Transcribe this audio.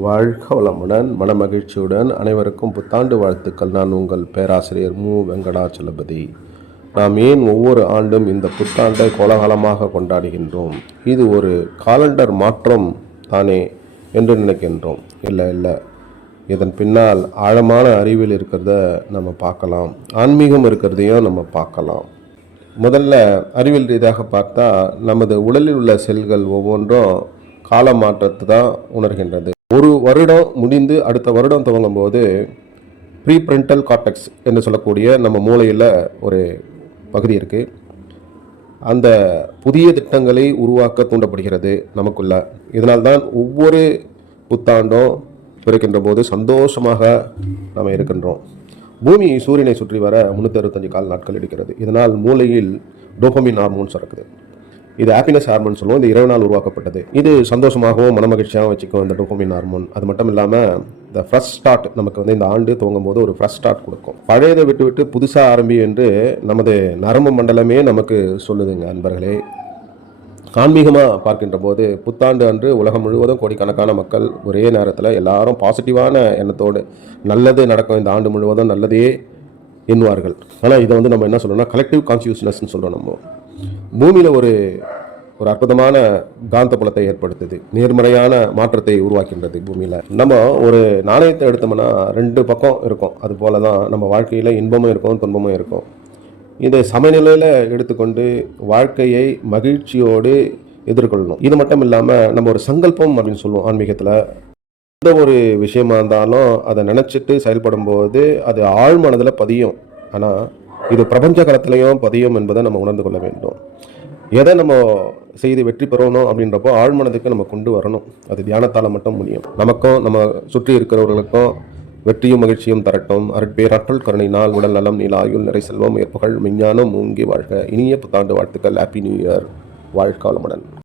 வாழ்க வளமுடன், மனமகிழ்ச்சியுடன் அனைவருக்கும் புத்தாண்டு வாழ்த்துக்கள். நான் உங்கள் பேராசிரியர் மு. வெங்கடாச்சலபதி. நாம் ஏன் ஒவ்வொரு ஆண்டும் இந்த புத்தாண்டை கோலாகலமாக கொண்டாடுகின்றோம்? இது ஒரு காலண்டர் மாற்றம் தானே என்று நினைக்கின்றோம். இல்லை, இதன் பின்னால் ஆழமான அறிவியல் இருக்கிறத நம்ம பார்க்கலாம், ஆன்மீகம் இருக்கிறதையும் நம்ம பார்க்கலாம். முதல்ல அறிவியல் ரீதியாக பார்த்தா, நமது உடலில் உள்ள செல்கள் ஒவ்வொன்றும் கால மாற்றத்தை தான் உணர்கின்றது. ஒரு வருடம் முடிந்து அடுத்த வருடம் துவங்கும் போது ப்ரீப்ரெண்டல் கார்டெக்ஸ் என்று சொல்லக்கூடிய நம்ம மூளையில் ஒரு பகுதி இருக்குது. அந்த புதிய திட்டங்களை உருவாக்க தூண்டப்படுகிறது நமக்குள்ள. இதனால்தான் ஒவ்வொரு புத்தாண்டும் பிறக்கின்ற போது சந்தோஷமாக நாம் இருக்கின்றோம். பூமி சூரியனை சுற்றி வர 365 கால நாட்கள் எடுக்கிறது. இதனால் மூளையில் டோபமின் ஹார்மோன் சுரக்குது. இது ஹாப்பினஸ் ஹார்மோன் சொல்லுவோம். இது இரவு நாள் உருவாக்கப்பட்டது. இது சந்தோஷமாகவும் மனமகிழ்ச்சியாகவும் வச்சுக்கும் இந்த டோபமின் ஹார்மோன். அது மட்டும் இல்லாமல் இந்த ஃப்ரெஷ் ஸ்டார்ட், நமக்கு இந்த ஆண்டு துவங்கும் போது ஒரு ஃப்ரெஷ் ஸ்டார்ட் கொடுக்கும். பழையதை விட்டு புதுசாக ஆரம்பி என்று நமது நரம்பு மண்டலமே நமக்கு சொல்லுதுங்க. அன்பர்களே, ஆன்மீகமாக பார்க்கின்ற போது புத்தாண்டு அன்று உலகம் முழுவதும் கோடிக்கணக்கான மக்கள் ஒரே நேரத்தில் எல்லாரும் பாசிட்டிவான எண்ணத்தோடு நல்லது நடக்கும், இந்த ஆண்டு முழுவதும் நல்லதே எண்ணுவார்கள். ஆனால் இதை நம்ம என்ன சொல்கிறோம்னா கலெக்டிவ் கான்சியஸ்னஸ்ன்னு சொல்கிறோம். நம்ம பூமியில் ஒரு அற்புதமான காந்த புலத்தை ஏற்படுத்துது, நேர்மறையான மாற்றத்தை உருவாக்கின்றது. பூமியில் நம்ம ஒரு நாணயத்தை எடுத்தோம்னா 2 பக்கம் இருக்கும். அது போல தான் நம்ம வாழ்க்கையில் இன்பமும் இருக்கும், துன்பமும் இருக்கும். இதை சமநிலையில் எடுத்துக்கொண்டு வாழ்க்கையை மகிழ்ச்சியோடு எதிர்கொள்ளணும். இது மட்டும் இல்லாமல் நம்ம ஒரு சங்கல்பம் அப்படின்னு சொல்லுவோம் ஆன்மீகத்தில். எந்த ஒரு விஷயமா இருந்தாலும் அதை நினச்சிட்டு செயல்படும் போது அது ஆழ் மனதில் பதியும். ஆனால் இது பிரபஞ்ச காலத்திலையும் பதியும் என்பதை நம்ம உணர்ந்து கொள்ள வேண்டும். எதை நம்ம செய்து வெற்றி பெறணும் அப்படின்றப்போ ஆழ்மனதுக்கு நம்ம கொண்டு வரணும். அது தியானத்தால் மட்டும் முடியும். நமக்கும் நம்ம சுற்றி இருக்கிறவர்களுக்கும் வெற்றியும் மகிழ்ச்சியும் தரட்டும். அருட்பேராற்றல் கருணையினால் உடல் நலம், நீல ஆயுள், நிறை செல்வம், ஏற்புகள், விஞ்ஞானம் ஓங்கி வாழ்க. இனிய புத்தாண்டு வாழ்த்துக்கள். Happy new year. வாழ்க வளமுடன்.